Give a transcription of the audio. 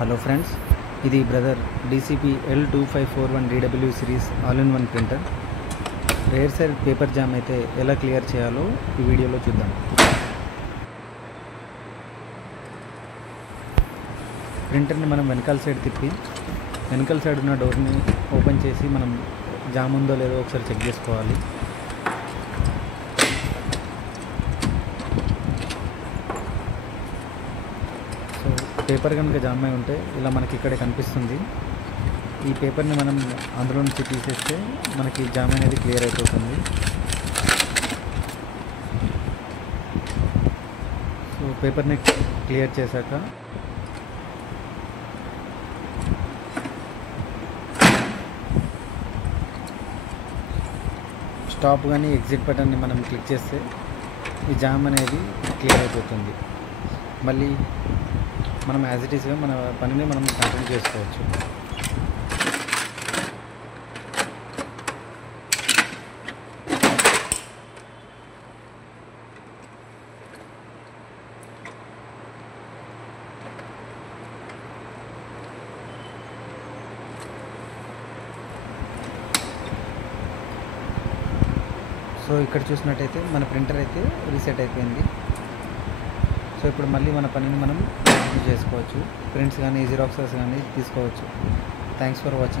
Hello friends, ఇది brother DCP L2541 DW series all-in-one printer. Rare side paper jam అయితే ఎలా clear చేయాలో ఈ వీడియోలో చూద్దాం. ప్రింటర్ని మనం వెనకాల సైడ్ తిప్పి వెనకాల సైడ్ ఉన్న డోర్ని ఓపెన్ చేసి మనం జామ్ ఉందో లేదో ఒకసారి చెక్ చేసుకోవాలి. పేపర్ కనుక జామ్ అయి ఉంటే ఇలా మనకి ఇక్కడే కనిపిస్తుంది. ఈ పేపర్ని మనం అందులో నుంచి తీసేస్తే మనకి జామ్ అనేది క్లియర్ అయిపోతుంది. సో పేపర్ని క్లియర్ చేశాక స్టాప్ కానీ ఎగ్జిట్ బటన్ని మనం క్లిక్ చేస్తే ఈ జామ్ అనేది క్లియర్ అయిపోతుంది. మళ్ళీ మనం యాజ్ ఇట్ ఈస్గా మన పనిని మనం కంటిన్యూ చేసుకోవచ్చు. సో ఇక్కడ చూసినట్టయితే మన ప్రింటర్ అయితే రీసెట్ అయిపోయింది. సో ఇప్పుడు మళ్ళీ మన పనిని మనం చేసుకోవచ్చు. ప్రింట్స్ కానీ జిరాక్సెస్ కానీ తీసుకోవచ్చు. Thanks for watching.